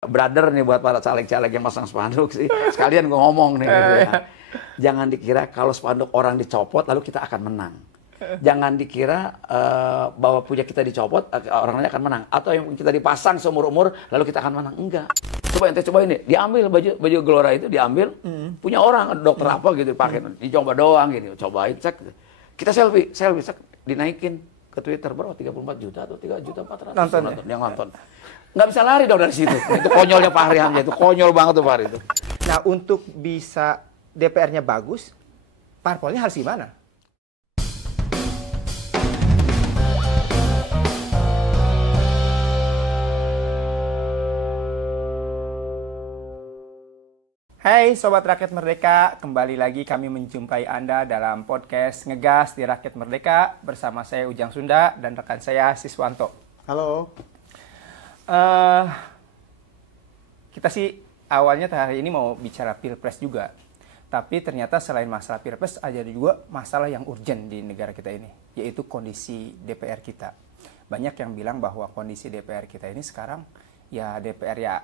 Brother nih buat para caleg-caleg yang masang spanduk sih. Sekalian gue ngomong nih gitu ya. Jangan dikira kalau spanduk orang dicopot lalu kita akan menang. Jangan dikira bahwa punya kita dicopot orang lain akan menang. Atau yang kita dipasang seumur-umur lalu kita akan menang. Enggak. Coba ini, diambil baju Gelora itu diambil, punya orang dokter apa gitu pakai, dicoba doang gitu, cobain cek. Kita selfie, cek, dinaikin ke Twitter berapa 34 juta atau 3 juta 400 nonton yang nonton. Nggak bisa lari dong dari situ. Itu konyolnya Fahri Hamzah, itu konyol banget tuh Fahri itu. Nah, untuk bisa DPR-nya bagus, parpolnya harus gimana? Hai Sobat Rakyat Merdeka, kembali lagi kami menjumpai Anda dalam podcast Ngegas di Rakyat Merdeka bersama saya Ujang Sunda dan rekan saya Siswanto. Halo. Kita sih awalnya hari ini mau bicara Pilpres juga. Tapi ternyata selain masalah Pilpres ada juga masalah yang urgent di negara kita ini, yaitu kondisi DPR kita. Banyak yang bilang bahwa kondisi DPR kita ini sekarang ya DPR ya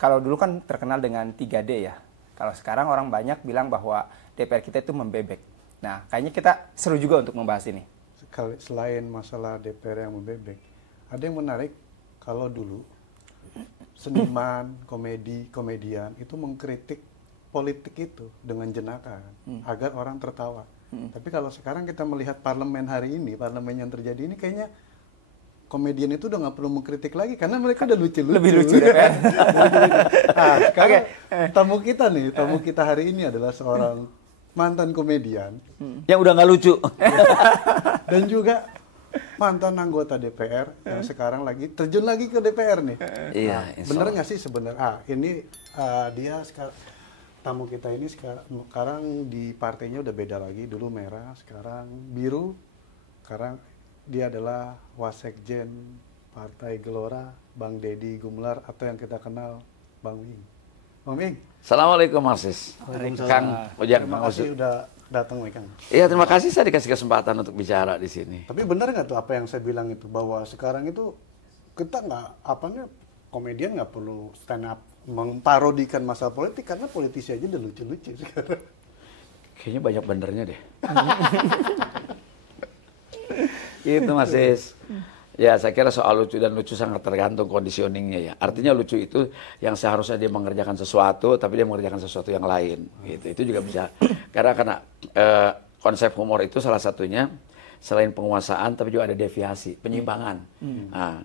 kalau dulu kan terkenal dengan 3D ya. Kalau sekarang orang banyak bilang bahwa DPR kita itu membebek. Nah, kayaknya kita seru juga untuk membahas ini. Selain masalah DPR yang membebek, ada yang menarik kalau dulu seniman, komedian itu mengkritik politik itu dengan jenaka agar orang tertawa. Tapi kalau sekarang kita melihat parlemen hari ini, parlemen yang terjadi ini kayaknya komedian itu udah nggak perlu mengkritik lagi karena mereka udah lucu-lucu. Lebih lucu ya kan? Nah, sekarang tamu kita hari ini adalah seorang mantan komedian Yang udah nggak lucu. dan juga mantan anggota DPR yang sekarang lagi terjun lagi ke DPR nih. Iya. Bener nggak sih sebenarnya? Dia sekarang tamu kita ini sekarang di partainya udah beda lagi. Dulu merah, sekarang biru. Sekarang dia adalah Wasekjen Partai Gelora, Bang Deddy Gumelar atau yang kita kenal Bang Ming. Bang Ming. Assalamualaikum Mas Sis. Kang Ujang. Terima kasih udah datang, Kang. Iya, terima kasih saya dikasih kesempatan untuk bicara di sini. Tapi benar nggak tuh apa yang saya bilang itu, bahwa sekarang itu kita komedian nggak perlu stand up memparodikan masalah politik karena politisi aja udah lucu-lucu sekarang. Kayaknya banyak benernya deh. Itu Mas Sis. Ya, saya kira soal lucu dan lucu sangat tergantung conditioningnya ya. Artinya lucu itu yang seharusnya dia mengerjakan sesuatu, tapi dia mengerjakan sesuatu yang lain. Gitu. Itu juga bisa. Karena konsep humor itu salah satunya selain penguasaan, tapi juga ada deviasi, penyimpangan. Nah,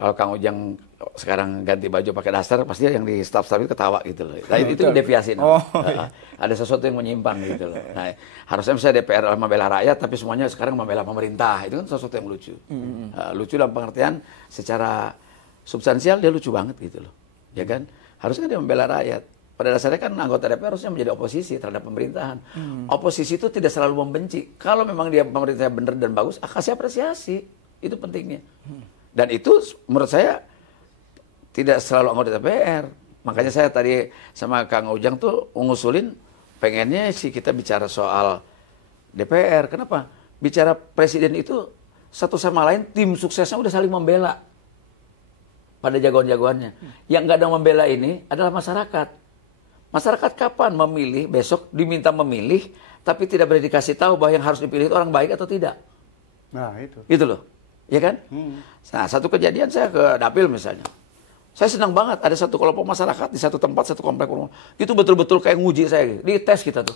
kalau Kang Ujang sekarang ganti baju pakai daster, pasti yang di staff-staff itu ketawa gitu loh. Nah, itu deviasi. Ada sesuatu yang menyimpang gitu loh. Nah, harusnya misalnya DPR membela rakyat, tapi semuanya sekarang membela pemerintah. Itu kan sesuatu yang lucu. Lucu dalam pengertian secara substansial dia lucu banget gitu loh. Ya kan? Harusnya dia membela rakyat. Pada dasarnya kan anggota DPR harusnya menjadi oposisi terhadap pemerintahan. Oposisi itu tidak selalu membenci. Kalau memang dia pemerintahnya benar dan bagus, kasih apresiasi. Itu pentingnya. Dan itu menurut saya tidak selalu anggota DPR. Makanya saya tadi sama Kang Ujang tuh ngusulin pengennya sih kita bicara soal DPR. Kenapa? Bicara presiden itu satu sama lain tim suksesnya udah saling membela pada jagoan-jagoannya. Yang nggak ada membela ini adalah masyarakat. Masyarakat kapan memilih, besok diminta memilih, tapi tidak boleh dikasih tahu bahwa yang harus dipilih itu orang baik atau tidak. Nah, itu. Gitu loh. Ya kan? Nah, satu kejadian saya ke Dapil misalnya. Saya senang banget ada satu kelompok masyarakat di satu tempat, satu komplek rumah. Itu betul-betul kayak nguji saya. Dites kita tuh.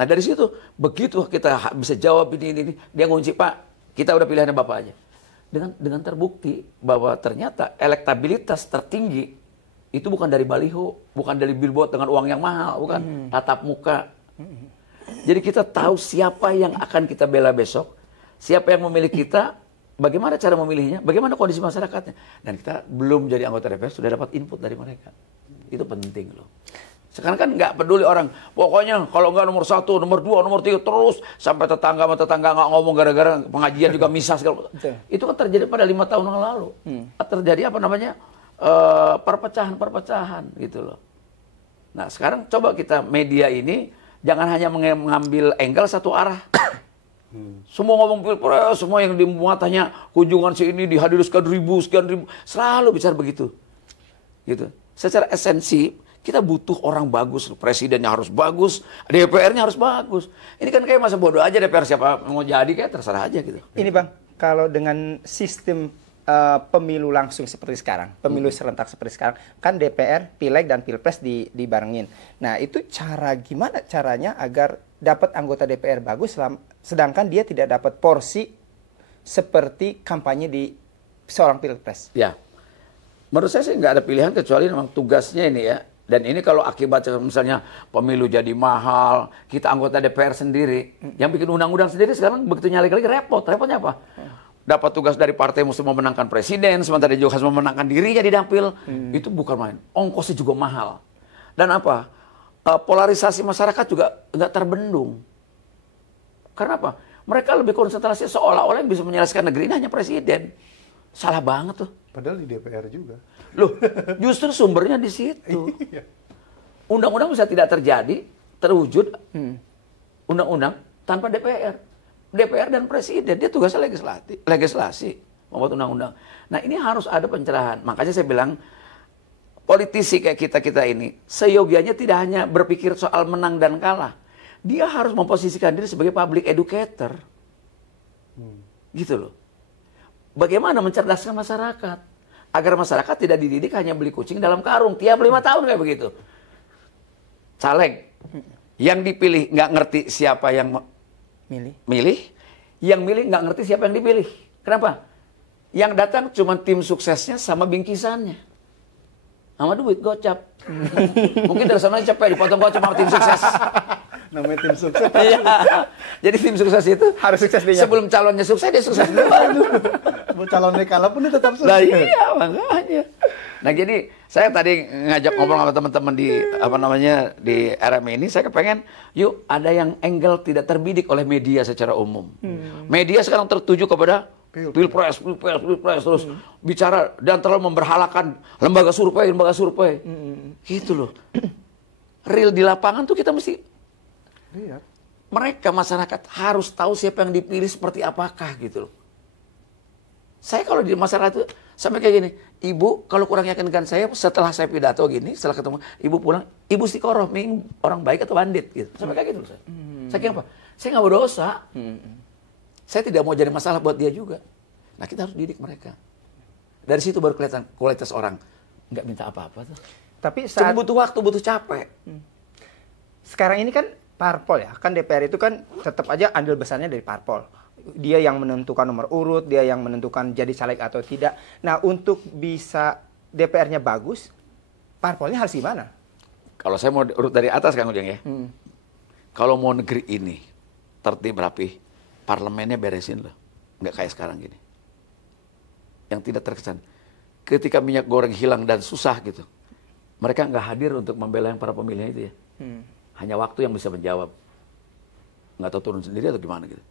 Nah, dari situ begitu kita bisa jawab ini, dia ngunci, Pak, kita udah pilihannya Bapak aja. Dengan terbukti bahwa ternyata elektabilitas tertinggi itu bukan dari baliho, bukan dari billboard dengan uang yang mahal, bukan tatap muka. Jadi kita tahu siapa yang akan kita bela besok, siapa yang memilih kita, bagaimana cara memilihnya, bagaimana kondisi masyarakatnya. Dan kita belum jadi anggota DPR, sudah dapat input dari mereka. Itu penting loh. Sekarang kan nggak peduli orang, pokoknya kalau nggak nomor 1, nomor 2, nomor 3, terus sampai tetangga sama tetangga nggak ngomong gara-gara pengajian juga misah segala. Itu kan terjadi pada 5 tahun yang lalu. Terjadi perpecahan gitu loh. Nah, sekarang coba kita media ini jangan hanya mengambil angle satu arah. Semua ngomong pilpres, semua yang dimuatannya kunjungan sini dihadiri sekian ribu, selalu bicara begitu. Gitu. Secara esensi kita butuh orang bagus, presidennya harus bagus, DPR-nya harus bagus. Ini kan kayak masa bodoh aja DPR siapa mau jadi kayak terserah aja gitu. Ini Bang, kalau dengan sistem pemilu langsung seperti sekarang, pemilu serentak seperti sekarang, kan DPR, Pileg dan Pilpres dibarengin. Nah, itu gimana caranya agar dapat anggota DPR bagus, sedangkan dia tidak dapat porsi seperti kampanye di seorang Pilpres? Ya, menurut saya sih nggak ada pilihan kecuali memang tugasnya ini ya. Dan ini kalau akibatnya misalnya pemilu jadi mahal, kita anggota DPR sendiri, yang bikin undang-undang sendiri sekarang begitu nyalik lagi repot. Repotnya apa? Dapat tugas dari partai mesti memenangkan presiden, sementara dia juga harus memenangkan dirinya di dapil. Itu bukan main. Ongkosnya juga mahal. Dan apa? Polarisasi masyarakat juga nggak terbendung. Karena apa? Mereka lebih konsentrasi seolah-olah yang bisa menyelesaikan negeri ini hanya presiden. Salah banget tuh. Padahal di DPR juga. Loh, justru sumbernya di situ. Undang-undang bisa tidak terjadi, terwujud undang-undang tanpa DPR. DPR dan presiden, dia tugasnya legislasi, membuat undang-undang. Nah, ini harus ada pencerahan. Makanya saya bilang, politisi kayak kita ini, seyogianya tidak hanya berpikir soal menang dan kalah. Dia harus memposisikan diri sebagai public educator. Gitu loh. Bagaimana mencerdaskan masyarakat? Agar masyarakat tidak dididik hanya beli kucing dalam karung. Tiap 5 tahun kayak begitu. Caleg, yang dipilih nggak ngerti siapa yang milih, yang milih nggak ngerti siapa yang dipilih. Kenapa? Yang datang cuma tim suksesnya sama bingkisannya, sama duit gocap. Mungkin dari sana capek dipotong gocap sama tim sukses. Namanya tim sukses. Iya. Jadi tim sukses itu harus sukses dia. Sebelum calonnya sukses dia sukses dulu. Mau calonnya kalah pun dia tetap sukses. Nah, iya makanya. Nah jadi saya tadi ngajak ngobrol sama teman-teman di di RMI ini, saya kepengen yuk ada yang angle tidak terbidik oleh media secara umum. Media sekarang tertuju kepada pilpres terus bicara dan terlalu memberhalakan lembaga survei. Gitu loh. Real di lapangan tuh kita mesti lihat. Mereka masyarakat harus tahu siapa yang dipilih seperti apakah gitu loh. Saya kalau di masyarakat itu sampai kayak gini, ibu kalau kurang yakinkan saya setelah saya pidato gini, setelah ketemu ibu pulang, ibu istiqoroh, orang baik atau bandit gitu. Sampai kayak gitu saya. Saya kira apa? Saya nggak berdosa. Saya tidak mau jadi masalah buat dia juga. Nah kita harus didik mereka. Dari situ baru kelihatan kualitas orang. Nggak minta apa-apa tuh. Tapi cuma butuh waktu, butuh capek. Sekarang ini kan parpol ya, kan DPR itu kan tetap aja andil besarnya dari parpol. Dia yang menentukan nomor urut, dia yang menentukan jadi caleg atau tidak. Nah, untuk bisa DPR-nya bagus, parpolnya harus gimana? Kalau saya mau urut dari atas Kang Ujang ya. Kalau mau negeri ini tertib rapi, parlemennya beresin loh. Nggak kayak sekarang gini. Yang tidak terkesan. Ketika minyak goreng hilang dan susah gitu, mereka nggak hadir untuk membela yang para pemilihnya itu ya. Hanya waktu yang bisa menjawab. Nggak tahu turun sendiri atau gimana gitu.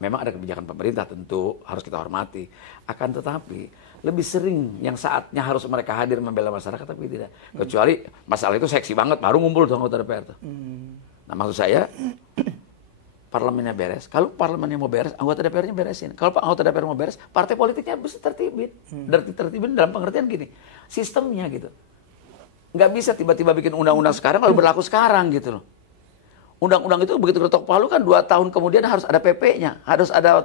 Memang ada kebijakan pemerintah tentu harus kita hormati. Akan tetapi lebih sering yang saatnya harus mereka hadir membela masyarakat tapi tidak. Kecuali masalah itu seksi banget baru ngumpul tuh anggota DPR tuh. Nah maksud saya parlemennya beres. Kalau parlemennya mau beres, anggota DPR-nya beresin. Kalau anggota DPR mau beres, partai politiknya bisa tertibin. Tertibin dalam pengertian gini, sistemnya gitu. Nggak bisa tiba-tiba bikin undang-undang sekarang lalu berlaku sekarang gitu loh. Undang-undang itu begitu ketok palu kan 2 tahun kemudian harus ada PP-nya, harus ada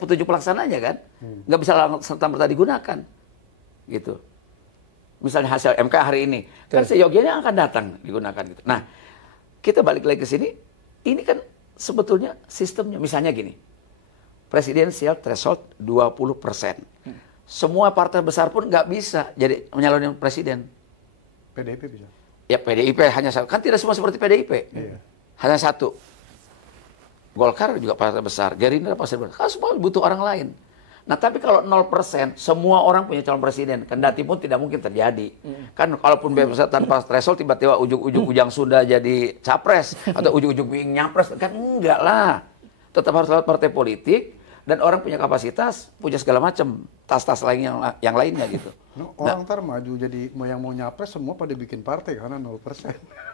petunjuk pelaksananya kan, nggak bisa serta-merta digunakan, gitu. Misalnya hasil MK hari ini, kan seyogianya akan datang digunakan gitu. Nah, kita balik lagi ke sini, ini kan sebetulnya sistemnya, misalnya gini, presidensial threshold 20%, semua partai besar pun nggak bisa jadi menyalonkan presiden. PDIP bisa. Ya PDIP hanya satu, kan tidak semua seperti PDIP. Iya. Hanya satu. Golkar juga partai besar, Gerindra partai besar, kan semua butuh orang lain. Nah tapi kalau 0%, semua orang punya calon presiden, kendati pun tidak mungkin terjadi. Kan kalaupun bebas tanpa threshold, tiba-tiba ujung-ujung Ujang Sunda jadi capres, atau ujung-ujung Bing nyapres, kan enggak lah. Tetap harus lewat partai politik, dan orang punya kapasitas, punya segala macam tas-tas lain yang lainnya gitu. Orang ntar maju jadi yang mau nyapres semua pada bikin partai karena 0%.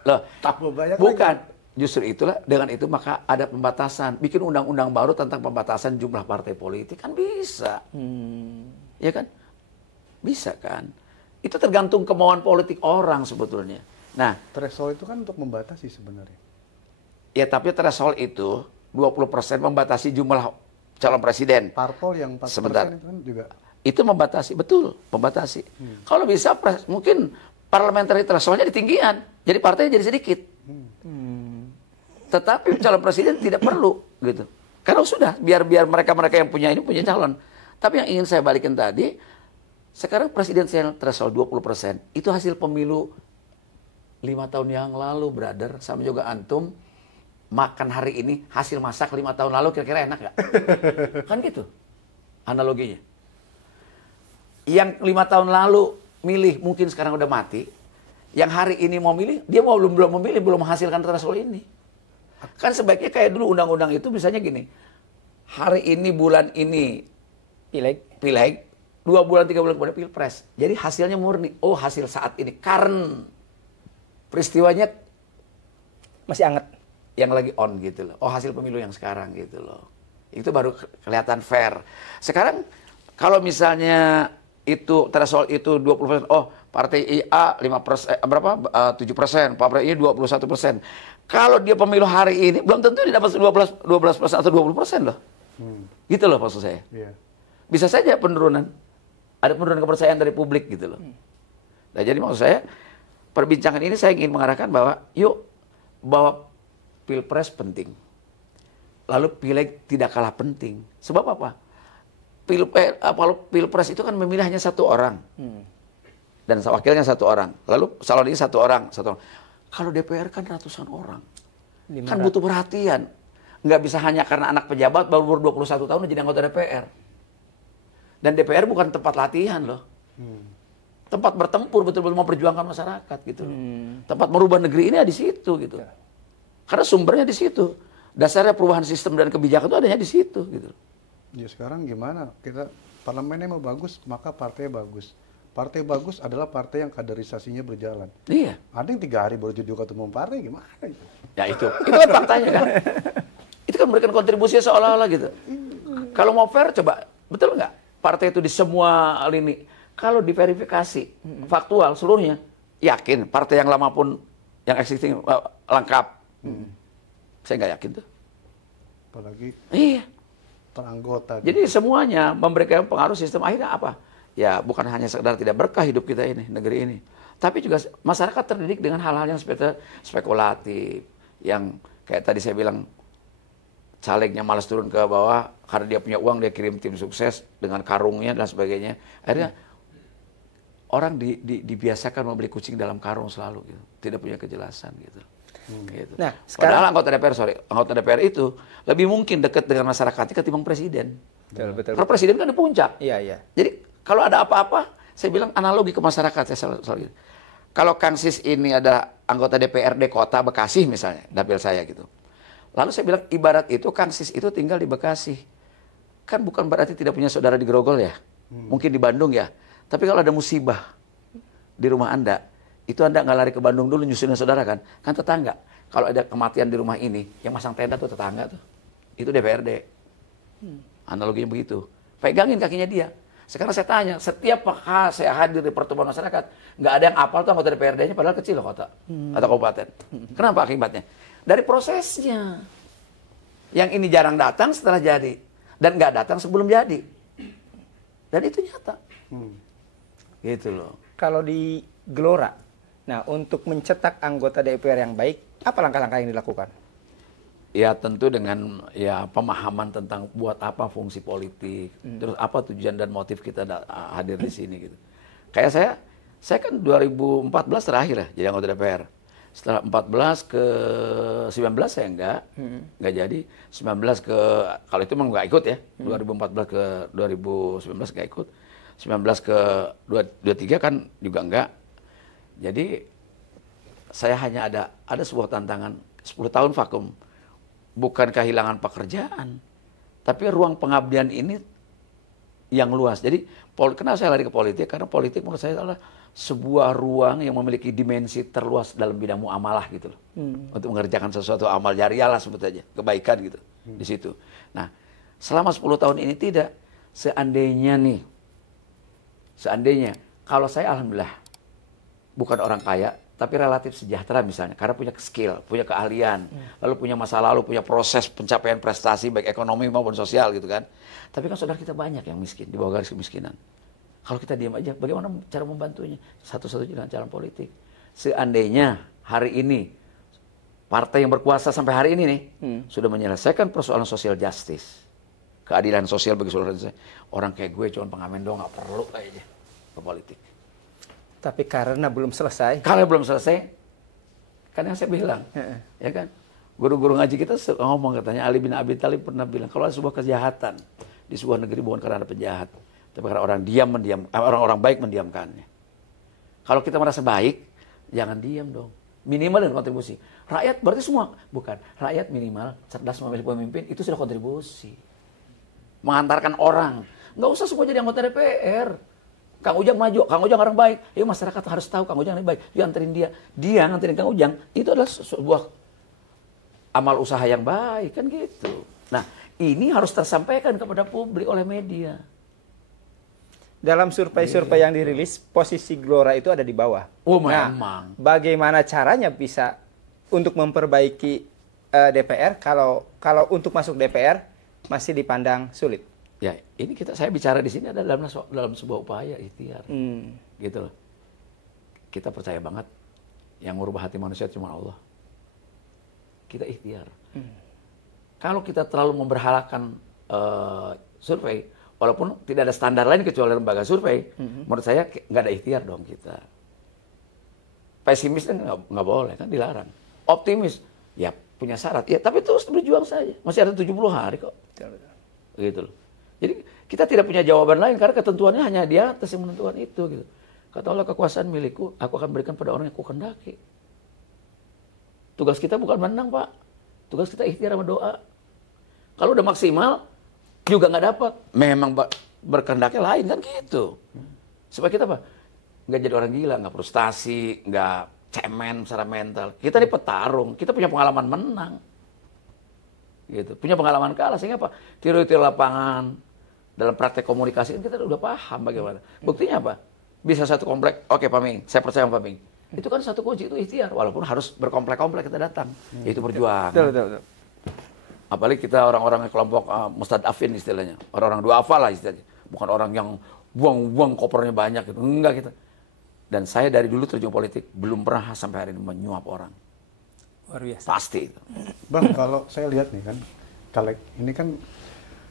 Loh, Tambah banyak bukan. lagi. justru itulah dengan itu maka ada pembatasan. Bikin undang-undang baru tentang pembatasan jumlah partai politik kan bisa. Ya kan? Bisa kan? Itu tergantung kemauan politik orang sebetulnya. Nah, Threshold itu kan untuk membatasi sebenarnya. ya tapi threshold itu 20% membatasi jumlah calon presiden. Parpol yang 4% Sebentar. itu kan juga. Itu membatasi, betul, membatasi. Kalau bisa mungkin parliamentary threshold-nya ditinggian. Jadi partainya jadi sedikit. Tetapi calon presiden tidak perlu gitu. Karena sudah biar mereka yang punya ini punya calon. Tapi yang ingin saya balikin tadi, sekarang presidensial threshold 20% itu hasil pemilu 5 tahun yang lalu, brother. Sama juga antum makan hari ini hasil masak 5 tahun lalu, kira-kira enak nggak? Kan gitu analoginya. Yang 5 tahun lalu milih mungkin sekarang udah mati. Yang hari ini mau milih, dia belum memilih, belum menghasilkan threshold ini. Kan sebaiknya kayak dulu undang-undang itu misalnya gini. Hari ini bulan ini pileg, 2 bulan 3 bulan kemudian pilpres. Jadi hasilnya murni. Oh, hasil saat ini. Karena peristiwanya Masih anget. yang lagi on gitu loh. Oh, hasil pemilu yang sekarang gitu loh. Itu baru kelihatan fair. Sekarang kalau misalnya itu threshold itu 20%, oh partai A 5%, berapa? 7%, partai I 21%. Kalau dia pemilu hari ini belum tentu dia dapat 12% atau 20% loh. Gitu loh maksud saya. Iya. Bisa saja penurunan. Ada penurunan kepercayaan dari publik gitu loh. Nah, jadi maksud saya perbincangan ini saya ingin mengarahkan bahwa bahwa pilpres penting. Lalu pileg tidak kalah penting. Sebab apa? Pilpres itu kan memilih hanya 1 orang. Dan wakilnya 1 orang. Lalu calon ini 1 orang. Kalau DPR kan ratusan orang. Kan butuh perhatian. Nggak bisa hanya karena anak pejabat baru 21 tahun jadi anggota DPR. Dan DPR bukan tempat latihan loh. Tempat bertempur, betul-betul memperjuangkan masyarakat gitu loh. Tempat merubah negeri ini ada di situ gitu. Karena sumbernya di situ. Dasarnya perubahan sistem dan kebijakan itu adanya di situ gitu. Ya sekarang gimana? Kita parlemennya mau bagus, maka partai bagus. Partai bagus adalah partai yang kaderisasinya berjalan. Iya. Ada yang 3 hari baru jadi ketua umum partai, gimana? Ya itu kan faktanya kan. Itu kan memberikan kontribusi seolah-olah gitu. Kalau mau fair coba, betul nggak? Partai itu di semua lini. Kalau diverifikasi faktual seluruhnya, yakin partai yang lama pun yang existing lengkap. Saya nggak yakin tuh. Apalagi Iya. teranggota. Jadi semuanya memberikan pengaruh sistem akhirnya apa? Ya bukan hanya sekedar tidak berkah hidup kita ini, negeri ini. Tapi juga masyarakat terdidik dengan hal-hal yang spekulatif. Yang kayak tadi saya bilang, calegnya malas turun ke bawah karena dia punya uang, dia kirim tim sukses dengan karungnya dan sebagainya. Akhirnya orang dibiasakan membeli kucing dalam karung selalu gitu. Tidak punya kejelasan gitu. Gitu. Nah, sekarang Padahal anggota DPR itu lebih mungkin dekat dengan masyarakatnya ketimbang presiden. betul. Karena presiden kan di puncak. Iya. Jadi kalau ada apa-apa, saya bilang analogi ke masyarakat. Saya selalu gitu. Kalau Kang Sis ini ada anggota DPRD Kota Bekasi misalnya, dapil saya gitu. Lalu saya bilang ibarat itu Kang Sis itu tinggal di Bekasi. Kan bukan berarti tidak punya saudara di Grogol ya. Mungkin di Bandung ya. Tapi kalau ada musibah di rumah Anda, itu Anda nggak lari ke Bandung dulu nyusunin saudara kan? Kan tetangga. Kalau ada kematian di rumah ini, yang masang tenda tuh tetangga tuh. Itu DPRD. Analoginya begitu. Pegangin kakinya dia. Sekarang saya tanya, setiap saya hadir di pertemuan masyarakat, nggak ada yang apal tuh anggota DPRD-nya padahal kecil loh kota atau kabupaten. Kenapa akibatnya? Dari prosesnya. Yang ini jarang datang setelah jadi. Dan nggak datang sebelum jadi. Dan itu nyata. Gitu loh. Kalau di Gelora, nah untuk mencetak anggota DPR yang baik, apa langkah-langkah yang dilakukan? Ya tentu dengan ya pemahaman tentang buat apa fungsi politik, terus apa tujuan dan motif kita hadir di sini gitu. Kayak saya kan 2014 terakhir ya jadi anggota DPR. Setelah 14 ke 19 saya enggak jadi. 19 ke kalau itu memang nggak ikut ya. 2014 ke 2019 nggak ikut. 19 ke 23 kan juga enggak. Jadi saya hanya ada sebuah tantangan 10 tahun vakum. Bukan kehilangan pekerjaan, tapi ruang pengabdian ini yang luas. Jadi kenapa saya lari ke politik? Karena politik menurut saya adalah sebuah ruang yang memiliki dimensi terluas dalam bidang muamalah gitu loh. Untuk mengerjakan sesuatu amal jariah lah sebut aja, kebaikan gitu di situ. Nah, selama 10 tahun ini tidak. Seandainya kalau saya alhamdulillah bukan orang kaya, tapi relatif sejahtera misalnya, karena punya skill, punya keahlian, lalu punya masa lalu, punya proses pencapaian prestasi baik ekonomi maupun sosial gitu kan. Tapi kan saudara kita banyak yang miskin, di bawah garis kemiskinan. Kalau kita diam aja, bagaimana cara membantunya? Satu-satunya dengan jalan politik. Seandainya hari ini partai yang berkuasa sampai hari ini nih sudah menyelesaikan persoalan social justice, keadilan sosial bagi seluruh Indonesia, orang kayak gue cuma pengamen doang, nggak perlu kayaknya ke politik. Tapi karena belum selesai. Kalau belum selesai, kan yang saya bilang, ya kan, guru-guru ngaji kita ngomong katanya Ali bin Abi Thalib pernah bilang kalau ada sebuah kejahatan di sebuah negeri bukan karena ada penjahat, tapi karena orang baik mendiamkannya. Kalau kita merasa baik, jangan diam dong. Minimal dengan kontribusi. Rakyat berarti semua, bukan. Rakyat minimal cerdas memilih pemimpin itu sudah kontribusi. Mengantarkan orang, nggak usah semua jadi anggota DPR. Kang Ujang maju, Kang Ujang orang baik. Yuk masyarakat harus tahu Kang Ujang orang baik. Yuk anterin dia. Dia nganterin Kang Ujang. Itu adalah sebuah amal usaha yang baik kan gitu. Nah, ini harus tersampaikan kepada publik oleh media. Dalam survei-survei yang dirilis, posisi Gelora itu ada di bawah. Oh, nah, memang. Bagaimana caranya bisa untuk memperbaiki DPR kalau untuk masuk DPR masih dipandang sulit? Ya, ini saya bicara di sini adalah dalam sebuah upaya ikhtiar. Gitu loh. Kita percaya banget yang merubah hati manusia cuma Allah. Kita ikhtiar. Kalau kita terlalu memberhalakan survei, walaupun tidak ada standar lain kecuali lembaga survei, menurut saya nggak ada ikhtiar dong kita. Pesimis kan nggak boleh, kan dilarang. Optimis, ya punya syarat. Ya, tapi terus berjuang saja. Masih ada 70 hari kok. Gitu loh. Jadi kita tidak punya jawaban lain karena ketentuannya hanya di atas yang menentukan itu. Gitu. Kata Allah, kekuasaan milikku, aku akan berikan pada orang yang aku kehendaki. Tugas kita bukan menang, Pak. Tugas kita ikhtiar sama doa. Kalau udah maksimal, juga nggak dapat. Memang berkehendaknya lain kan gitu. Supaya kita apa? Nggak jadi orang gila, nggak frustasi, nggak cemen secara mental. Kita ini petarung, kita punya pengalaman menang. Gitu. Punya pengalaman kalah, sehingga apa? Tiru-tiru lapangan, dalam praktek komunikasi kan kita udah paham bagaimana. Buktinya apa? Bisa satu komplek, oke Pak Ming, saya percaya Pak Ming. Itu kan satu kunci, itu ikhtiar. Walaupun harus berkomplek-komplek kita datang. Yaitu berjuang. Betul. Apalagi kita orang-orang kelompok mustadafin istilahnya. Orang-orang duafa lah istilahnya. Bukan orang yang buang-buang kopernya banyak gitu. Enggak kita. Dan saya dari dulu terjun politik, belum pernah sampai hari ini menyuap orang. Luar biasa. Pasti itu. Bang, kalau saya lihat nih kan, ini kan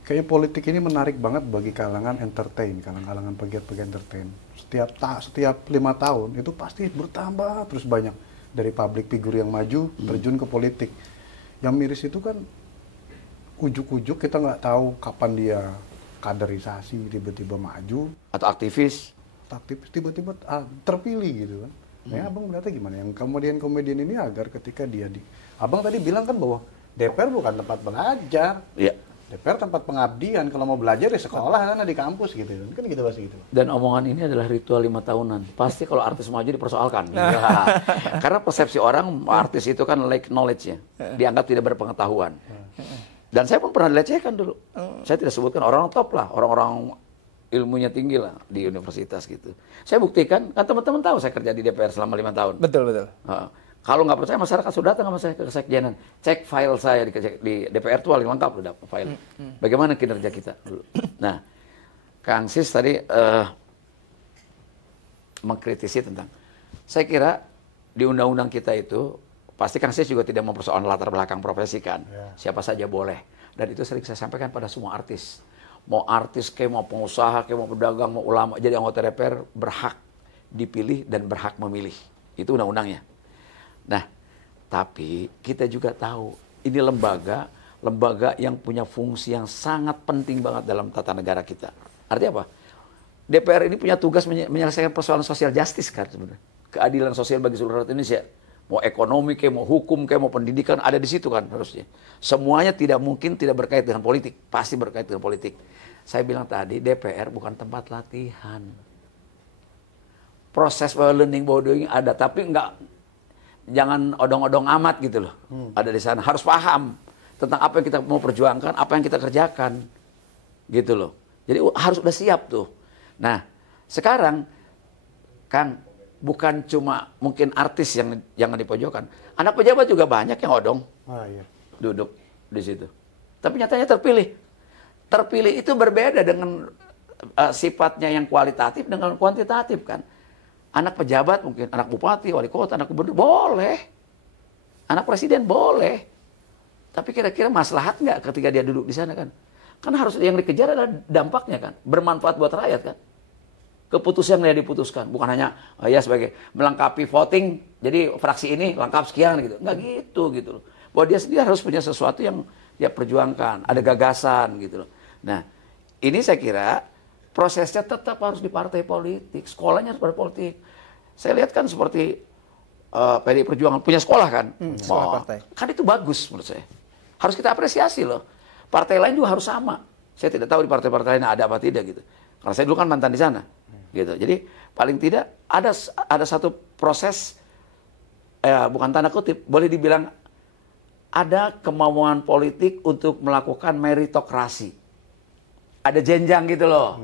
kayaknya politik ini menarik banget bagi kalangan entertain, kalangan pegiat-pegiat entertain. Setiap 5 tahun itu pasti bertambah terus banyak dari public figure yang maju terjun ke politik. Yang miris itu kan ujuk-ujuk kita nggak tahu kapan dia kaderisasi tiba-tiba maju Atau aktivis. tiba-tiba terpilih gitu kan. Ya, Abang melihatnya gimana? Yang komedian ini agar ketika dia Abang tadi bilang kan bahwa DPR bukan tempat belajar. Iya. DPR tempat pengabdian. Kalau mau belajar di sekolah sana di kampus gitu. Kan gitu pasti gitu. Dan omongan ini adalah ritual 5 tahunan. Pasti kalau artis maju dipersoalkan. Ya. Karena persepsi orang artis itu kan lack knowledge-nya. Dianggap tidak berpengetahuan. Dan saya pun pernah dilecehkan dulu. Saya tidak sebutkan orang top lah. Orang-orang ilmunya tinggi lah di universitas gitu. Saya buktikan, kan teman-teman tahu saya kerja di DPR selama 5 tahun. Betul. Kalau nggak percaya, masyarakat sudah datang sama saya ke kesekjenan. Cek file saya di DPR itu paling lengkap udah file. Bagaimana kinerja kita dulu. Nah, Kang Sis tadi mengkritisi tentang, saya kira di undang-undang kita itu, pasti Kang Sis juga tidak mempersoalkan latar belakang profesi kan. Siapa saja boleh. Dan itu sering saya sampaikan pada semua artis. Mau artis, mau pengusaha, mau pedagang, mau ulama, jadi anggota DPR berhak dipilih dan berhak memilih. Itu undang-undangnya. Nah, tapi kita juga tahu ini lembaga yang punya fungsi yang sangat penting banget dalam tata negara kita. Artinya apa? DPR ini punya tugas menyelesaikan persoalan sosial justice kan sebenarnya. Keadilan sosial bagi seluruh rakyat Indonesia. Mau ekonomi, mau hukum, mau pendidikan, ada di situ kan harusnya. Semuanya tidak mungkin tidak berkait dengan politik. Pasti berkait dengan politik. Saya bilang tadi, DPR bukan tempat latihan. proses learning by doing ada, tapi jangan odong-odong amat gitu loh. Ada di sana, harus paham tentang apa yang kita mau perjuangkan, apa yang kita kerjakan, gitu loh. Jadi harus udah siap tuh. Nah, sekarang Kang, bukan cuma mungkin artis yang jangan dipojokkan, anak pejabat juga banyak yang odong duduk di situ. Tapi nyatanya terpilih. Terpilih itu berbeda dengan sifatnya yang kualitatif dengan kuantitatif kan. Anak pejabat mungkin, anak bupati, wali kota, anak gubernur boleh, anak presiden boleh. Tapi kira-kira maslahat nggak ketika dia duduk di sana kan? Karena harus yang dikejar adalah dampaknya kan, bermanfaat buat rakyat kan. Keputusan yang dia diputuskan, bukan hanya ya sebagai melengkapi voting, jadi fraksi ini lengkap sekian gitu, nggak gitu loh. Bahwa dia sendiri harus punya sesuatu yang dia perjuangkan, ada gagasan gitu loh. Nah, ini saya kira prosesnya tetap harus di partai politik, sekolahnya harus berpolitik. Saya lihat kan seperti PDI Perjuangan punya sekolah kan, sekolah partai. Kan itu bagus menurut saya. Harus kita apresiasi loh. Partai lain juga harus sama. Saya tidak tahu di partai-partai lain ada apa tidak gitu. Karena saya dulu kan mantan di sana, gitu. Jadi paling tidak ada satu proses, bukan tanda kutip, boleh dibilang ada kemauan politik untuk melakukan meritokrasi. Ada jenjang gitu loh.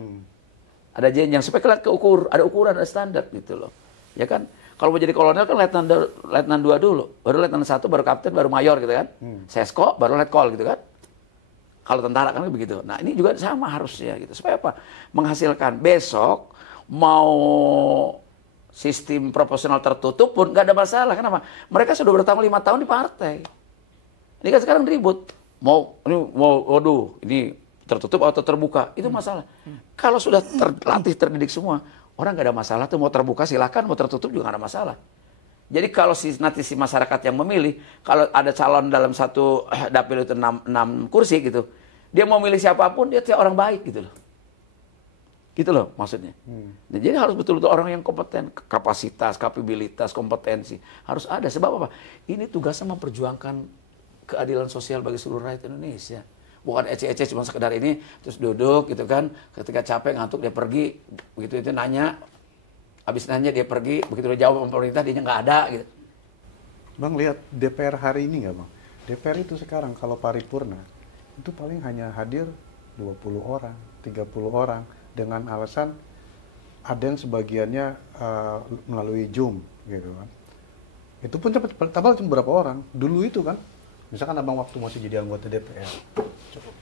Ada jenjang supaya kelihatan ada ukuran, ada standar gitu loh. Ya kan? Kalau mau jadi kolonel kan letnan 2 dulu, baru letnan 1, baru kapten, baru mayor gitu kan. Sesko, baru letkol gitu kan. Kalau tentara kan begitu. Nah, ini juga sama harusnya gitu. Supaya apa? Menghasilkan besok mau sistem proporsional tertutup pun nggak ada masalah. Kenapa? Mereka sudah bertahun 5 tahun di partai. Ini kan sekarang ribut. Waduh, ini tertutup atau terbuka, itu masalah. Kalau sudah terlatih, terdidik semua, orang nggak ada masalah tuh, mau terbuka silakan, mau tertutup juga nggak ada masalah. Jadi kalau nanti si masyarakat yang memilih, kalau ada calon dalam satu dapil itu 6 kursi gitu, dia mau milih siapapun, dia orang baik gitu loh. Gitu loh maksudnya. Nah, jadi harus betul-betul orang yang kompeten, kapasitas, kapabilitas, kompetensi harus ada. Sebab apa? Ini tugasnya memperjuangkan keadilan sosial bagi seluruh rakyat Indonesia. Bukan ece-ece cuma sekedar ini terus duduk gitu kan, ketika capek ngantuk dia pergi, begitu itu nanya, habis nanya dia pergi, begitu dia jawab pemerintah dia nggak ada gitu. Bang lihat DPR hari ini nggak Bang? DPR itu sekarang kalau paripurna itu paling hanya hadir 20 orang, 30 orang dengan alasan ada yang sebagiannya melalui Zoom gitu kan. Itu pun tabal cuma berapa orang. Dulu itu kan, misalkan Abang waktu masih jadi anggota DPR, cukup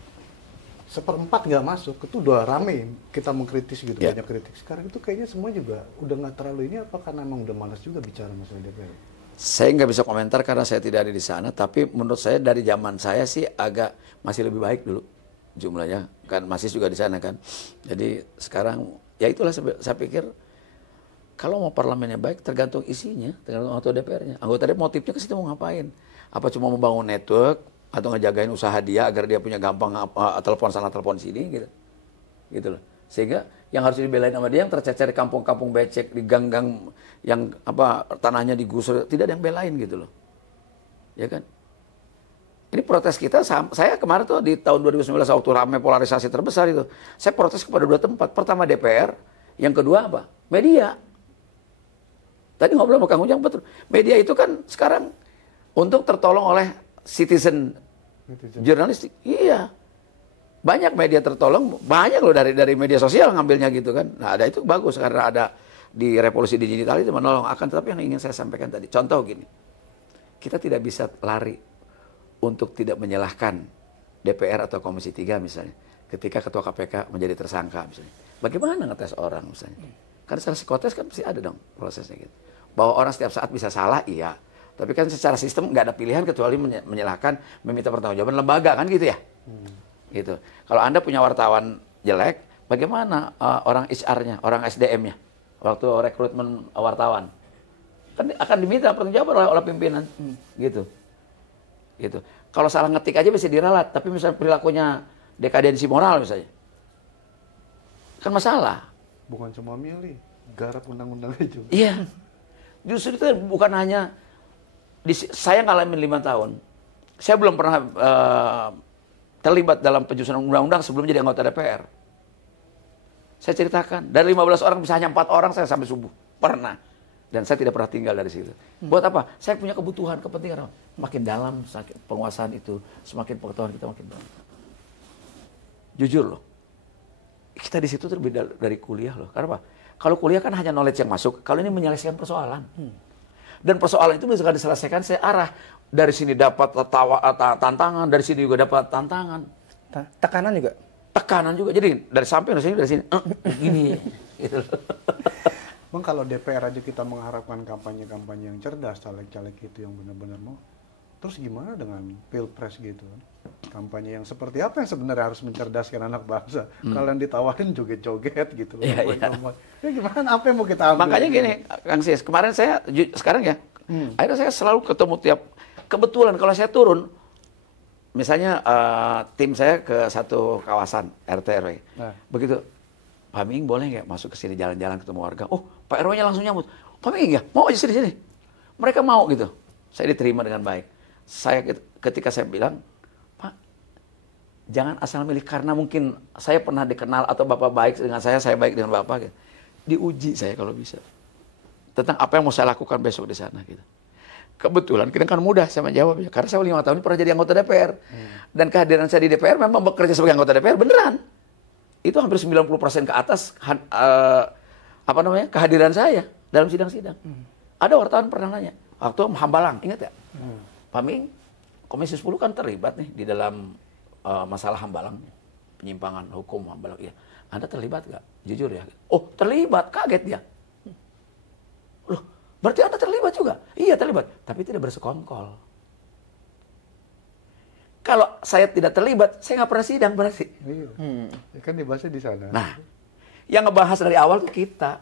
1/4 nggak masuk, itu udah rame kita mengkritis gitu, banyak kritik. Sekarang itu kayaknya semua juga udah nggak terlalu ini, apa karena emang udah malas juga bicara masalah DPR? Saya nggak bisa komentar karena saya tidak ada di sana, tapi menurut saya dari zaman saya sih masih lebih baik dulu jumlahnya, kan masih juga di sana kan. Jadi sekarang ya itulah saya pikir kalau mau parlemennya baik tergantung isinya, tergantung anggota DPR-nya. Anggota DPR motifnya ke situ mau ngapain? Apa cuma membangun network atau ngejagain usaha dia agar dia punya gampang telepon sana telepon sini gitu. Gitu loh. Sehingga yang harus dibelain sama dia yang tercecer di kampung-kampung becek, di gang-gang yang tanahnya digusur, tidak ada yang belain gitu loh. Ya kan? Ini protes kita, saya kemarin tuh di tahun 2019 waktu ramai polarisasi terbesar itu, saya protes kepada 2 tempat. Pertama DPR, yang kedua apa? Media. Tadi ngobrol sama Kang Ujang, betul. Media itu kan sekarang untuk tertolong oleh citizen jurnalistik. Iya. Banyak media tertolong, banyak loh dari media sosial ngambilnya gitu kan. Nah, ada itu bagus karena ada di revolusi digital itu menolong akan, tetapi yang ingin saya sampaikan tadi, contoh gini. Kita tidak bisa lari untuk tidak menyalahkan DPR atau Komisi 3 misalnya. Ketika Ketua KPK menjadi tersangka misalnya. Bagaimana ngetes orang misalnya? Karena secara psikotes kan pasti ada dong prosesnya gitu. Bahwa orang setiap saat bisa salah, iya. Tapi kan secara sistem nggak ada pilihan kecuali menyalahkan, meminta pertanggungjawaban lembaga kan gitu ya. Gitu. Kalau Anda punya wartawan jelek, bagaimana orang HR-nya, orang SDM-nya waktu rekrutmen wartawan? Kan akan diminta pertanggungjawaban oleh pimpinan, gitu. Gitu. Kalau salah ngetik aja bisa diralat, tapi misalnya perilakunya dekadensi moral misalnya, kan masalah. Bukan cuma milih, garap undang-undangnya juga. Iya. Justru itu bukan hanya saya ngalamin 5 tahun. Saya belum pernah terlibat dalam penyusunan undang-undang sebelum jadi anggota DPR. Saya ceritakan, dari 15 orang bisa hanya 4 orang saya sampai subuh. Pernah. Dan saya tidak pernah tinggal dari situ. Buat apa? Saya punya kebutuhan, kepentingan. Makin dalam penguasaan itu, semakin pengetahuan kita makin dalam. Jujur loh, kita di situ terbeda dari kuliah loh. Karena apa? Kalau kuliah kan hanya knowledge yang masuk, kalau ini menyelesaikan persoalan. Dan persoalan itu bisa diselesaikan searah. Dari sini dapat tantangan, dari sini juga dapat tantangan. Tekanan juga? Tekanan juga. Jadi dari samping, dari sini, gini. Gitu. Bang, kalau DPR aja kita mengharapkan kampanye-kampanye yang cerdas, caleg-caleg itu yang benar-benar mau. Terus gimana dengan pilpres gitu kan? Kampanye yang seperti apa yang sebenarnya harus mencerdaskan anak bangsa? Kalian ditawarin joget-joget gitu. Iya. Ya gimana, apa yang mau kita ambil? Makanya gini, Kang Sis, kemarin saya, sekarang ya, akhirnya saya selalu ketemu kebetulan kalau saya turun, misalnya tim saya ke satu kawasan RT RW, begitu, Pak Ming boleh nggak masuk ke sini jalan-jalan ketemu warga? Oh, Pak RW-nya langsung nyambut, Pak Ming ya, mau aja sini-sini. Mereka mau gitu, saya diterima dengan baik. Saya ketika saya bilang, Pak, jangan asal milih karena mungkin saya pernah dikenal atau Bapak baik dengan saya baik dengan Bapak. Gitu. Diuji saya kalau bisa tentang apa yang mau saya lakukan besok di sana gitu. Kebetulan kita kan mudah saya menjawabnya karena saya 5 tahun pernah jadi anggota DPR dan kehadiran saya di DPR memang bekerja sebagai anggota DPR beneran itu hampir 90% ke atas kehadiran saya dalam sidang-sidang. Ada wartawan pernah nanya waktu Hambalang, ingat ya? Pak Ming, Komisi 10 kan terlibat nih di dalam masalah Hambalang, penyimpangan hukum Hambalang. Ya, Anda terlibat nggak? Jujur ya. Oh, terlibat, kaget dia. Loh, berarti Anda terlibat juga? Iya, terlibat, tapi tidak bersekongkol. Kalau saya tidak terlibat, saya nggak pernah sidang berarti. Iya. Ya kan dibahasnya di sana. Nah, yang ngebahas dari awal tuh kita.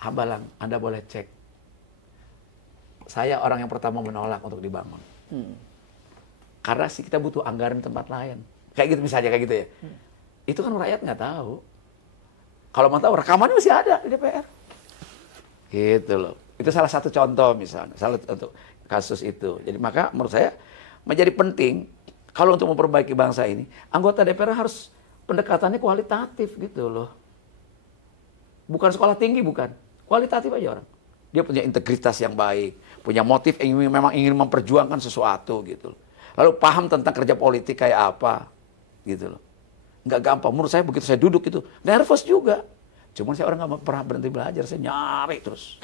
Hambalang, Anda boleh cek. Saya orang yang pertama menolak untuk dibangun. Karena sih kita butuh anggaran tempat lain. Kayak gitu misalnya, kayak gitu ya. Itu kan rakyat nggak tahu. Kalau mau tahu, rekamannya masih ada di DPR. Gitu loh. Itu salah satu contoh misalnya, salah untuk kasus itu. Jadi maka menurut saya menjadi penting kalau untuk memperbaiki bangsa ini, anggota DPR harus pendekatannya kualitatif gitu loh. Bukan sekolah tinggi, bukan. Kualitatif aja orang. Dia punya integritas yang baik, punya motif memang ingin memperjuangkan sesuatu gitu loh. Lalu paham tentang kerja politik kayak apa gitu loh. Nggak gampang. Menurut saya begitu saya duduk itu nervous juga. Cuman saya orang nggak pernah berhenti belajar, saya nyari terus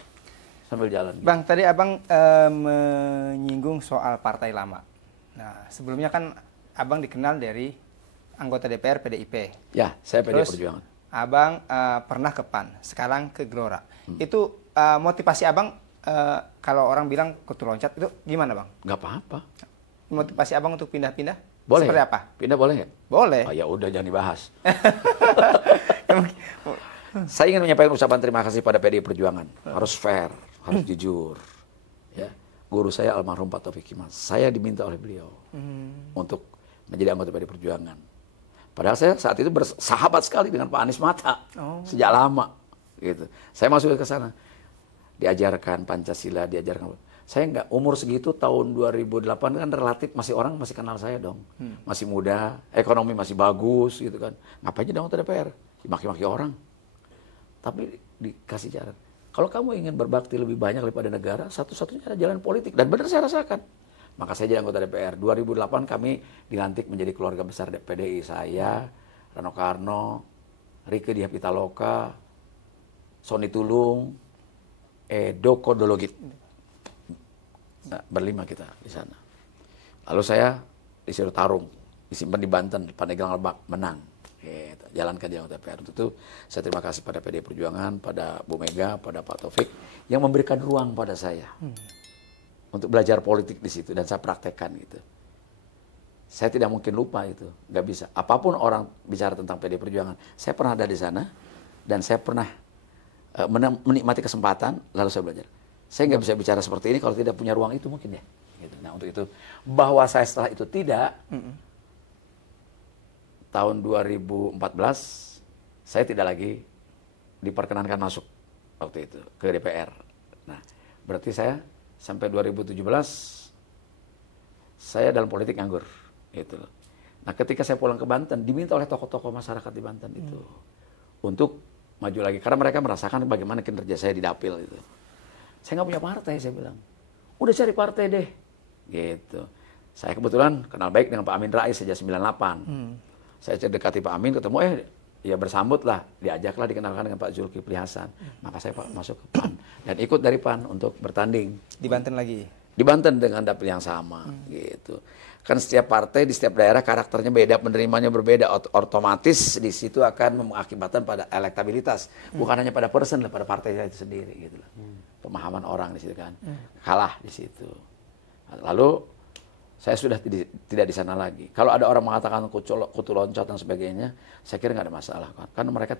sambil jalan. Gitu. Bang, tadi Abang menyinggung soal partai lama. Nah, sebelumnya kan Abang dikenal dari anggota DPR PDIP. Ya, saya PDI Terus, Perjuangan. Abang pernah ke PAN, sekarang ke Gelora. Itu motivasi Abang kalau orang bilang kutu loncat itu gimana, Bang? Nggak apa-apa. Motivasi Abang untuk pindah-pindah? Boleh. Seperti apa? Pindah boleh nggak? Boleh. Oh, ya udah jangan dibahas. Saya ingin menyampaikan ucapan terima kasih pada PDI Perjuangan. Harus fair, harus jujur. Ya, guru saya almarhum Pak Taufik Kimas. Saya diminta oleh beliau untuk menjadi anggota PDI Perjuangan. Padahal saya saat itu bersahabat sekali dengan Pak Anies Mata sejak lama. Gitu. Saya masuk ke sana, diajarkan Pancasila, diajarkan. Saya nggak umur segitu tahun 2008 kan relatif orang masih kenal saya dong, masih muda, ekonomi masih bagus gitu kan. Ngapain jadi anggota DPR? Dimaki-maki orang. Tapi dikasih jalan. Kalau kamu ingin berbakti lebih banyak daripada negara, satu-satunya ada jalan politik. Dan benar saya rasakan. Maka saya jadi anggota DPR. 2008 kami dilantik menjadi keluarga besar PDI. Saya, Rano Karno, Rieke Diah Pitaloka, Sony Tulung, Doko Dologit. Nah, berlima kita di sana. Lalu saya disuruh tarung, disimpan di Banten, Pandeglang Lebak, menang. Gitu. Jalankan di anggota DPR. Itu saya terima kasih pada PDI Perjuangan, pada Bu Mega, pada Pak Taufik yang memberikan ruang pada saya untuk belajar politik di situ dan saya praktekkan gitu. Saya tidak mungkin lupa itu, nggak bisa. Apapun orang bicara tentang PDI Perjuangan, saya pernah ada di sana dan saya pernah menikmati kesempatan lalu saya belajar. Saya nggak bisa bicara seperti ini kalau tidak punya ruang itu mungkin ya. Gitu. Nah untuk itu bahwa saya setelah itu tidak. Tahun 2014 saya tidak lagi diperkenankan masuk waktu itu ke DPR. Nah, berarti saya sampai 2017 saya dalam politik nganggur gitu. Nah, ketika saya pulang ke Banten diminta oleh tokoh-tokoh masyarakat di Banten itu untuk maju lagi. Karena mereka merasakan bagaimana kinerja saya di dapil itu. Saya nggak punya partai, saya bilang. Udah cari partai deh. Gitu. Saya kebetulan kenal baik dengan Pak Amin Rais sejak 98. Saya dekati Pak Amin, ketemu, ya bersambut lah. Diajaklah, dikenalkan dengan Pak Zulkifli Hasan. Maka saya masuk ke PAN. Dan ikut dari PAN untuk bertanding. Di Banten lagi? Di Banten dengan dapil yang sama. Gitu. Kan setiap partai di setiap daerah karakternya beda, penerimanya berbeda, otomatis di situ akan mengakibatkan pada elektabilitas, bukan hanya pada person, pada partai itu sendiri gitu loh. Pemahaman orang di situ kan kalah di situ. Lalu saya sudah tidak di sana lagi. Kalau ada orang mengatakan kutu loncat dan sebagainya, saya kira nggak ada masalah kan. Karena mereka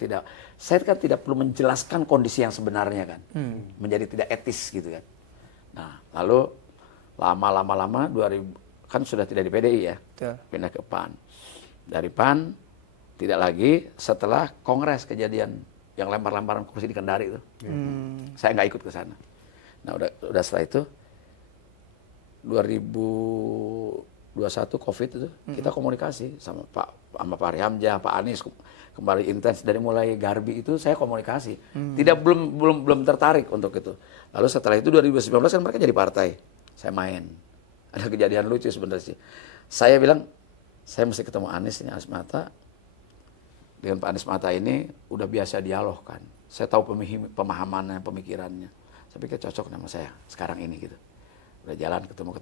saya kan tidak perlu menjelaskan kondisi yang sebenarnya kan, menjadi tidak etis gitu kan. Nah lalu lama-lama 2000 kan sudah tidak di PDI ya, pindah ke PAN. Dari PAN tidak lagi setelah Kongres kejadian yang lempar-lemparan kursi di Kendari itu. Saya nggak ikut ke sana. Nah udah setelah itu 2021 COVID itu kita komunikasi sama Pak Fahri Hamzah, Pak Anies kembali intens dari mulai Garbi itu saya komunikasi. Belum tertarik untuk itu. Lalu setelah itu 2019 kan mereka jadi partai. Saya main. Ada kejadian lucu sebenarnya sih. Saya bilang, saya mesti ketemu Anies Mata. Dengan Pak Anies Mata ini udah biasa dialog kan. Saya tahu pemahamannya, pemikirannya. Saya pikir cocok sama saya sekarang ini gitu. Udah jalan ketemu,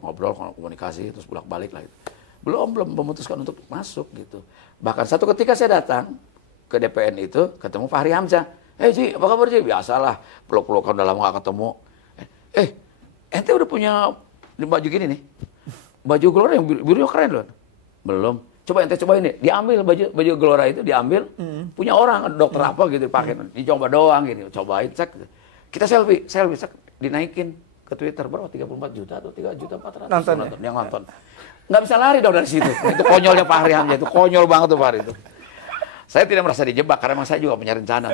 ngobrol, komunikasi, terus bolak-balik lah gitu. Belum memutuskan untuk masuk gitu. Bahkan satu ketika saya datang ke DPN itu, ketemu Fahri Hamzah. Ji, apa kabar Ji? Biasalah, peluk-pelukan udah lama gak ketemu. Ente udah punya baju gini nih, baju Gelora yang biru keren loh. Belum. Coba ente coba ini, diambil baju Gelora itu diambil, punya orang dokter apa gitu pakai, dicoba doang gitu, cobain cek. Kita selfie, cek, dinaikin ke Twitter berapa 34 juta atau 3.400.000 nonton yang nonton. Nggak bisa lari dong dari situ. Itu konyolnya Fahri Hamzah, itu konyol banget tuh Fahri itu. Saya tidak merasa dijebak karena emang saya juga punya rencana.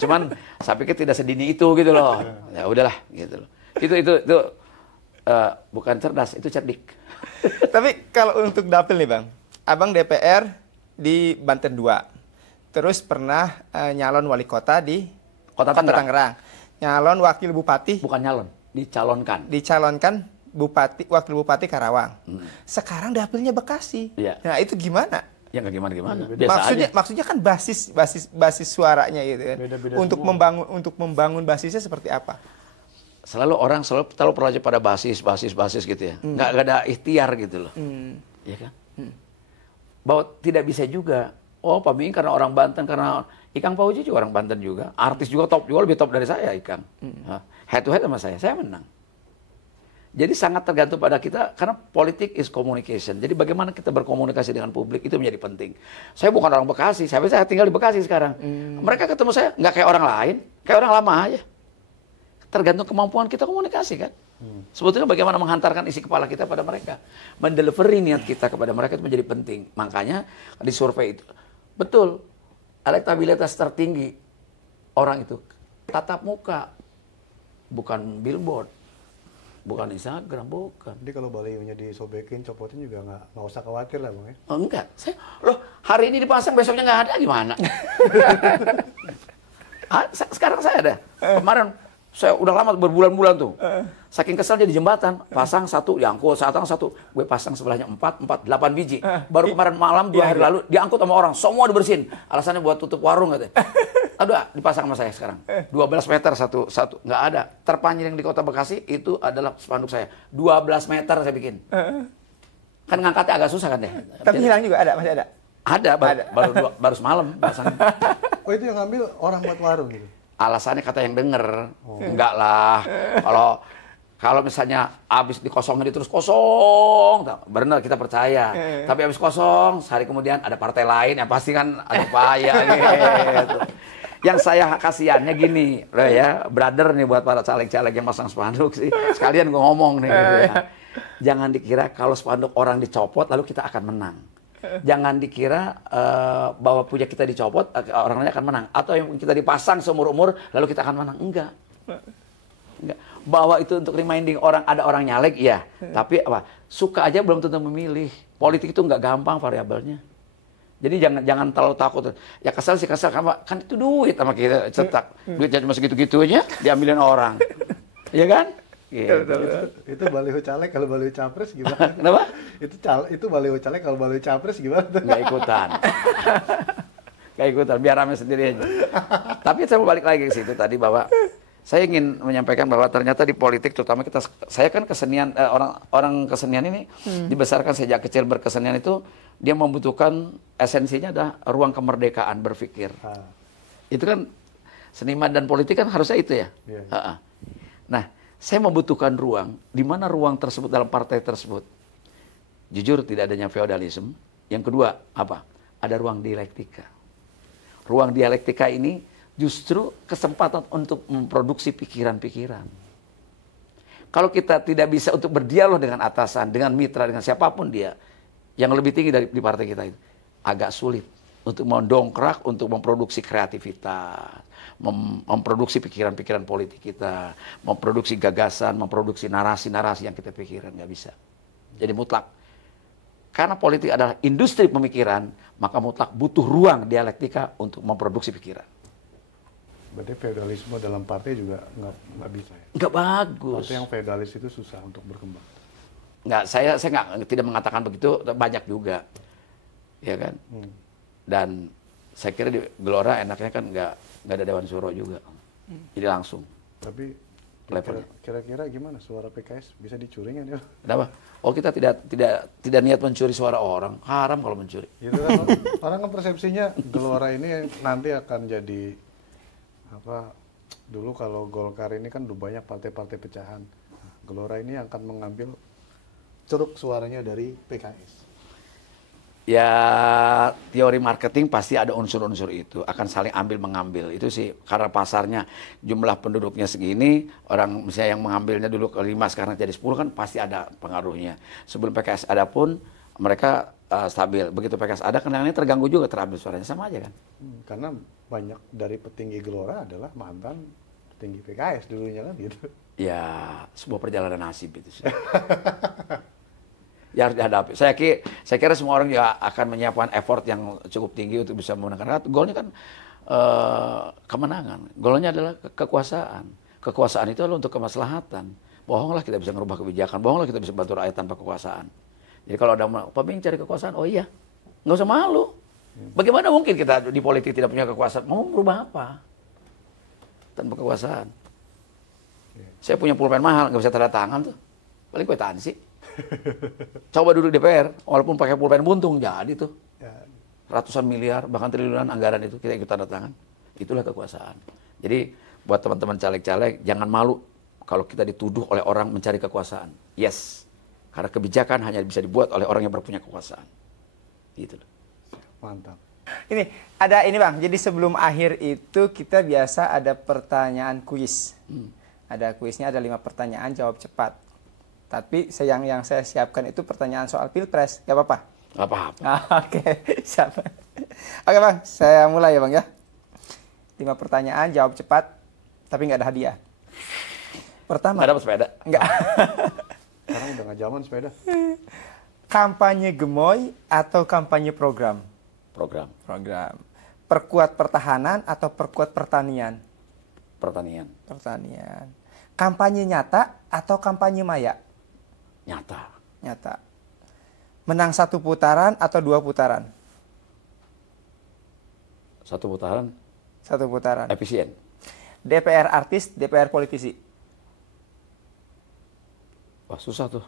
Cuman saya pikir tidak sedini itu gitu loh. Ya udahlah gitu loh. Itu bukan cerdas, itu cerdik. Tapi kalau untuk dapil nih Bang, Abang DPR di Banten 2. Terus pernah nyalon wali kota di Kota Tangerang. Nyalon wakil bupati. Bukan nyalon, dicalonkan. Dicalonkan wakil bupati Karawang. Sekarang dapilnya Bekasi. Ya. Nah itu gimana? Ya nggak gimana. Maksudnya kan basis suaranya gitu kan. Beda-beda untuk membangun basisnya seperti apa? Selalu orang selalu berlanjut pada basis gitu ya. Nggak ada ikhtiar gitu loh. Ya kan? Bahwa tidak bisa juga. Oh, Pak Ming karena orang Banten, karena Ikang Fauzi juga orang Banten juga. Artis juga top, juga lebih top dari saya Ikang. Head to head sama saya menang. Jadi sangat tergantung pada kita, karena politik is communication. Jadi bagaimana kita berkomunikasi dengan publik itu menjadi penting. Saya bukan orang Bekasi, saya tinggal di Bekasi sekarang. Mereka ketemu saya nggak kayak orang lain, kayak orang lama aja. Tergantung kemampuan kita komunikasi kan. Sebetulnya bagaimana menghantarkan isi kepala kita pada mereka. Mendelivery niat kita kepada mereka itu menjadi penting. Makanya di survei itu, betul, elektabilitas tertinggi orang itu tatap muka, bukan billboard, bukan Instagram, bukan. Jadi kalau balihonya disobekin, copotin juga nggak usah khawatir lah Bang ya? Oh, enggak, hari ini dipasang, besoknya nggak ada gimana? Sekarang saya ada, kemarin saya udah lama berbulan-bulan tuh. Saking keselnya di jembatan, pasang satu, diangkut, satu. Gue pasang sebelahnya 8 biji. Baru kemarin malam 2 hari lalu diangkut sama orang, semua dibersihin. Alasannya buat tutup warung katanya. Aduh, dipasang sama saya sekarang. 12 meter satu. Nggak ada. Terpanjang di Kota Bekasi itu adalah spanduk saya. 12 meter saya bikin. Kan ngangkatnya agak susah kan deh. Tapi hilang juga ada, masih ada? Ada, baru semalam pasang. Oh itu yang ngambil orang buat warung gitu? Alasannya kata yang denger, enggak lah. Kalau misalnya habis dikosongin terus kosong, benar kita percaya. Tapi habis kosong, sehari kemudian ada partai lain, yang pasti kan ada upaya gitu. Yang saya kasihannya gini, loh ya, brother nih buat para caleg-caleg yang masang spanduk sih. Sekalian gue ngomong nih. Gitu ya. Jangan dikira kalau spanduk orang dicopot lalu kita akan menang. Jangan dikira bahwa punya kita dicopot, orang lain akan menang. Atau yang kita dipasang seumur-umur, lalu kita akan menang. Enggak. Bahwa itu untuk reminding orang, ada orang nyalek, iya. Tapi suka aja belum tentu memilih. Politik itu enggak gampang variabelnya. Jadi jangan terlalu takut. Ya kesal sih kesal, kan itu duit sama kita cetak. Duitnya cuma segitu-gitu aja diambilin orang. Iya kan? Gitu. Itu baliho caleg, kalau baliho capres gimana? Kenapa? Itu baliho caleg, kalau baliho capres gimana? Nggak ikutan. Nggak ikutan, biar rame sendiri aja. Tapi saya mau balik lagi ke situ tadi bahwa saya ingin menyampaikan bahwa ternyata di politik, terutama saya kan kesenian, orang kesenian ini dibesarkan sejak kecil berkesenian itu, dia membutuhkan esensinya adalah ruang kemerdekaan berpikir. Itu kan seniman dan politik kan harusnya itu ya. Yeah. Nah, saya membutuhkan ruang, di mana ruang tersebut dalam partai tersebut. Jujur tidak adanya feodalisme. Yang kedua, apa? Ada ruang dialektika. Ruang dialektika ini justru kesempatan untuk memproduksi pikiran-pikiran. Kalau kita tidak bisa untuk berdialog dengan atasan, dengan mitra, dengan siapapun dia, yang lebih tinggi di partai kita itu, agak sulit untuk mendongkrak, untuk memproduksi kreativitas, memproduksi pikiran-pikiran politik kita, memproduksi gagasan, memproduksi narasi-narasi yang kita pikirkan, nggak bisa. Jadi mutlak. Karena politik adalah industri pemikiran, maka mutlak butuh ruang dialektika untuk memproduksi pikiran. Berarti feodalisme dalam partai juga nggak bisa ya? Nggak bagus. Partai yang feodalis itu susah untuk berkembang. Nggak, saya tidak mengatakan begitu, banyak juga. Ya kan? Dan saya kira di Gelora enaknya kan nggak ada Dewan Suro juga. Jadi langsung. Tapi kira-kira gimana suara PKS bisa dicuri nggak dia? Kenapa? Oh, kita tidak niat mencuri suara orang. Haram kalau mencuri. Gitu kan, orang kan persepsinya Gelora ini nanti akan jadi apa? Dulu kalau Golkar ini kan banyak partai-partai pecahan. Gelora ini akan mengambil ceruk suaranya dari PKS. Ya, teori marketing pasti ada unsur-unsur itu, akan saling ambil mengambil. Itu sih karena pasarnya jumlah penduduknya segini, orang misalnya yang mengambilnya dulu ke 5 sekarang jadi 10 kan pasti ada pengaruhnya. Sebelum PKS ada pun mereka stabil. Begitu PKS ada, kadang-kadang terganggu juga terambil suaranya, sama aja kan. Karena banyak dari petinggi Gelora adalah mantan petinggi PKS dulunya kan gitu. Ya, sebuah perjalanan nasib itu sih. Ya harus dihadapi. Saya kira semua orang ya akan menyiapkan effort yang cukup tinggi untuk bisa memenangkan. Golnya kan kemenangan. Golnya adalah kekuasaan. Kekuasaan itu adalah untuk kemaslahatan. Bohonglah kita bisa merubah kebijakan. Bohonglah kita bisa bantu rakyat tanpa kekuasaan. Jadi kalau ada pemimpin cari kekuasaan, oh iya, nggak usah malu. Bagaimana mungkin kita di politik tidak punya kekuasaan? Mau merubah apa? Tanpa kekuasaan. Saya punya pulpen mahal, nggak bisa tanda tangan tuh. Paling kwitansi. Coba duduk DPR, walaupun pakai pulpen buntung, jadi tuh. Ratusan miliar, bahkan triliunan anggaran itu kita ikut tanda tangan. Itulah kekuasaan. Jadi buat teman-teman caleg-caleg, jangan malu kalau kita dituduh oleh orang mencari kekuasaan. Yes, karena kebijakan hanya bisa dibuat oleh orang yang berpunya kekuasaan. Gitu. Mantap. Ini Bang, jadi sebelum akhir itu kita biasa ada pertanyaan kuis. Ada kuisnya, ada 5 pertanyaan, jawab cepat. Tapi yang saya siapkan itu pertanyaan soal Pilpres, gak apa-apa? Gak apa-apa. Oke, siap. Oke Bang, saya mulai ya Bang ya. 5 pertanyaan, jawab cepat, tapi nggak ada hadiah. Pertama. Nggak dapat sepeda? Nggak. Sekarang udah nggak zaman sepeda. Kampanye gemoy atau kampanye program? Program. Program. Perkuat pertahanan atau perkuat pertanian? Pertanian. Pertanian. Kampanye nyata atau kampanye maya? Nyata. Nyata. Menang 1 putaran atau 2 putaran? 1 putaran. 1 putaran. Efisien. DPR artis, DPR politisi? Wah, susah tuh.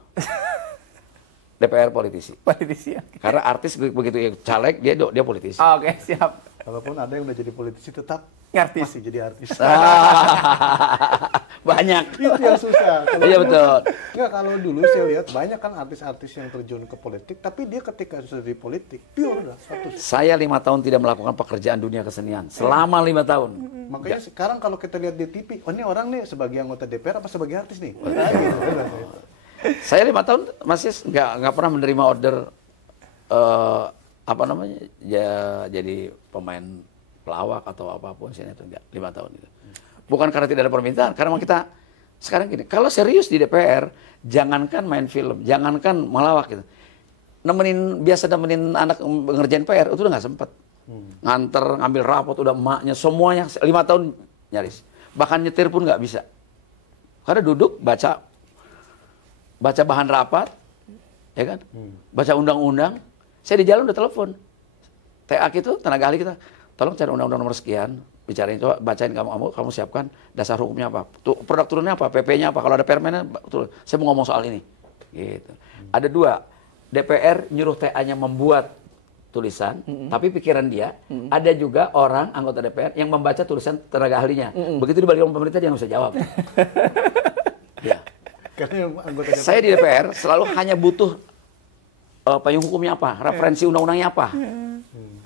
DPR politisi. Politisi ya. Karena artis begitu ya caleg, dia politisi. Oke, siap. Kalaupun ada yang udah jadi politisi tetap Ngartis. masih jadi artis. Banyak. Itu yang susah. Iya betul. Enggak, kalau dulu saya lihat banyak kan artis-artis yang terjun ke politik, tapi dia ketika sudah di politik, pure dah 100. Saya 5 tahun tidak melakukan pekerjaan dunia kesenian. Selama 5 tahun. Makanya sekarang kalau kita lihat di TV, oh ini orang nih sebagai anggota DPR apa sebagai artis nih? Saya 5 tahun masih nggak pernah menerima order apa namanya ya jadi pemain pelawak atau apapun sih itu enggak 5 tahun itu. Bukan karena tidak ada permintaan, karena kita sekarang gini, kalau serius di DPR jangankan main film, jangankan melawak gitu. biasa nemenin anak ngerjain PR, itu udah nggak sempet. Nganter, ngambil rapot, udah emaknya, semuanya 5 tahun nyaris. Bahkan nyetir pun nggak bisa. Karena duduk, baca bahan rapat, ya kan? Baca undang-undang. Saya di jalan udah telepon. TA itu, tenaga ahli kita, tolong cari undang-undang nomor sekian, bicarain, coba bacain kamu siapkan dasar hukumnya apa, produk turunnya apa, PP-nya apa, kalau ada permennya, saya mau ngomong soal ini. Gitu. Ada 2. DPR nyuruh TA-nya membuat tulisan, tapi pikiran dia, ada juga orang anggota DPR yang membaca tulisan tenaga ahlinya. Begitu dibalik pemerintah dia nggak bisa jawab. Ya. Karena anggota DPR. Saya di DPR selalu hanya butuh payung hukumnya apa, referensi undang-undangnya apa.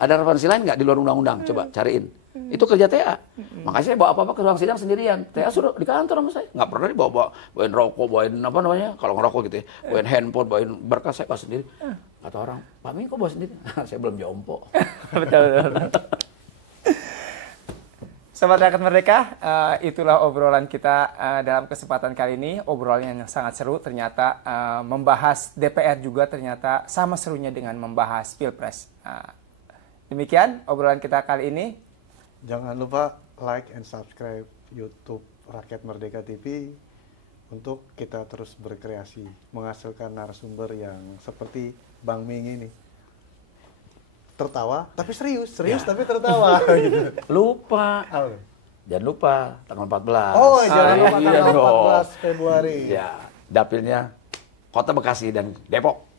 Ada referensi lain nggak di luar undang-undang? Coba cariin. Itu kerja TA. Makanya saya bawa apa-apa ke ruang sidang sendirian. TA suruh di kantor sama saya. Nggak pernah bawain rokok, bawain apa namanya, kalau ngerokok gitu ya. Bawain handphone, bawain berkas, saya bawa sendiri. Kata orang, Pak Min kok bawa sendiri? Saya belum jompo. Betul. Sobat Rakyat Merdeka, itulah obrolan kita dalam kesempatan kali ini. Obrolan yang sangat seru, ternyata membahas DPR juga ternyata sama serunya dengan membahas Pilpres. Demikian obrolan kita kali ini. Jangan lupa like and subscribe YouTube Rakyat Merdeka TV untuk kita terus berkreasi, menghasilkan narasumber yang seperti Bang Ming ini. Tertawa, tapi serius tapi tertawa. Gitu. Lupa. Jangan lupa tanggal 14. Oh, jangan lupa tanggal 14 Februari. Ya, dapilnya Kota Bekasi dan Depok.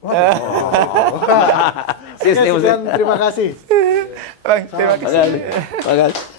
Sekian, terima kasih. Bang, terima kasih. Terima kasih.